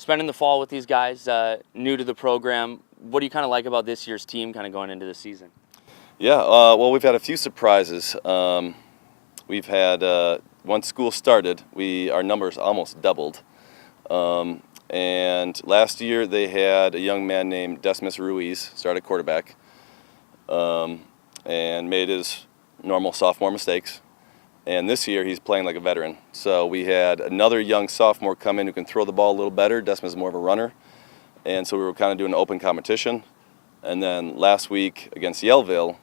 Spending the fall with these guys, new to the program, what do you kind of like about this year's team kind of going into the season? Yeah, well, we've had a few surprises. We've had, once school started, our numbers almost doubled. And last year they had a young man named Decimus Ruiz start at quarterback and made his normal sophomore mistakes. And this year he's playing like a veteran. So we had another young sophomore come in who can throw the ball a little better. Decimus is more of a runner. And so we were kind of doing an open competition. And then last week against Yellville,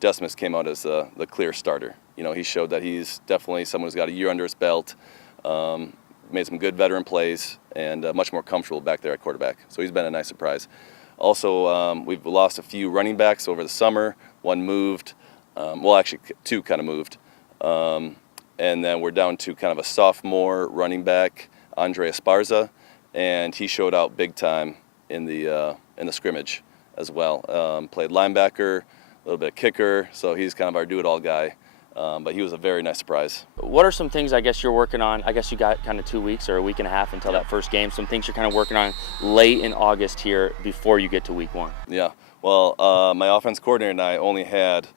Decimus came out as the clear starter. You know, he showed that he's definitely someone who's got a year under his belt, made some good veteran plays, and much more comfortable back there at quarterback. So he's been a nice surprise. Also, we've lost a few running backs over the summer. One moved, well, actually two kind of moved. And then we're down to kind of a sophomore running back, Andre Esparza, and he showed out big time in the scrimmage as well. Played linebacker, a little bit of kicker, so he's kind of our do-it-all guy. But he was a very nice surprise. What are some things I guess you're working on? I guess you got kind of 2 weeks or a week and a half until that first game. Some things you're kind of working on late in August here before you get to week one. Yeah, well, my offense coordinator and I only had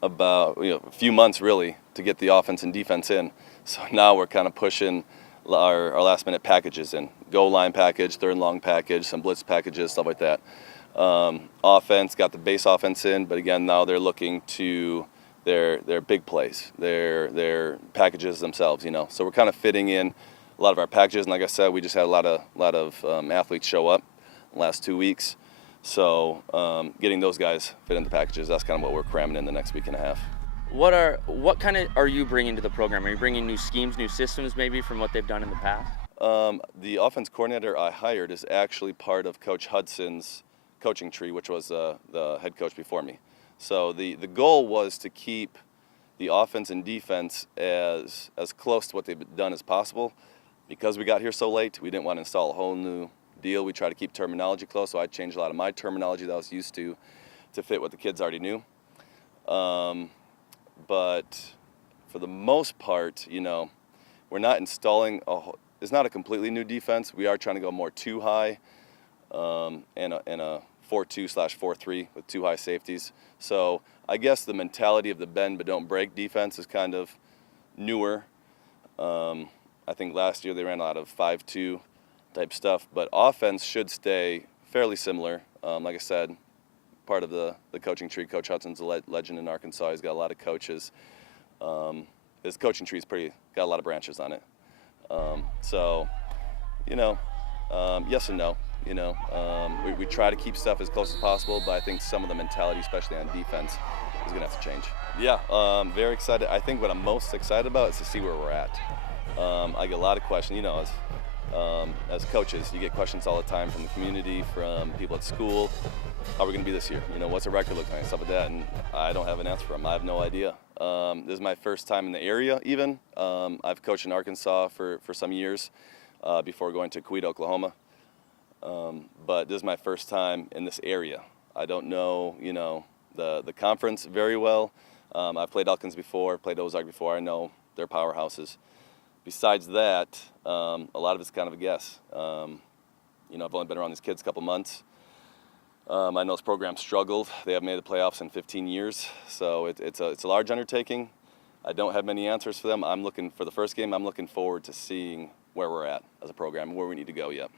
about a few months really to get the offense and defense in. So now we're kind of pushing our last minute packages in. Goal line package, third and long package, some blitz packages, stuff like that. Offense got the base offense in, but again now they're looking to their big plays, their packages themselves, So we're kind of fitting in a lot of our packages, and like I said, we just had a lot of athletes show up the last 2 weeks. So getting those guys fit into packages, that's kind of what we're cramming in the next week and a half. What kind of are you bringing to the program? Are you bringing new schemes, new systems maybe from what they've done in the past? The offense coordinator I hired is actually part of Coach Hudson's coaching tree, which was the head coach before me. So the goal was to keep the offense and defense as close to what they've done as possible. Because we got here so late, we didn't want to install a whole new deal. We try to keep terminology close, so I changed a lot of my terminology that I was used to fit what the kids already knew. But for the most part, we're not installing it's not a completely new defense. We are trying to go more two high and a 4-2/4-3 with two high safeties. So I guess the mentality of the bend but don't break defense is kind of newer. I think last year they ran a lot of 5-2 type stuff, but offense should stay fairly similar. Like I said, part of the coaching tree. Coach Hudson's a legend in Arkansas. He's got a lot of coaches. His coaching tree's got a lot of branches on it. So, yes and no. We try to keep stuff as close as possible, but I think some of the mentality, especially on defense, is going to have to change. Yeah, very excited. I think what I'm most excited about is to see where we're at. I get a lot of questions. As coaches, you get questions all the time from the community, from people at school. How are we going to be this year? What's the record look like, stuff like that, and I don't have an answer for them. I have no idea. This is my first time in the area even. I've coached in Arkansas for some years before going to Coweta, Oklahoma. But this is my first time in this area. I don't know, the conference very well. I've played Elkins before, played Ozark before. I know they're powerhouses. Besides that, a lot of it's kind of a guess. I've only been around these kids a couple months. I know this program struggled. They haven't made the playoffs in 15 years, so it's a large undertaking. I don't have many answers for them. For the first game, I'm looking forward to seeing where we're at as a program, where we need to go yet.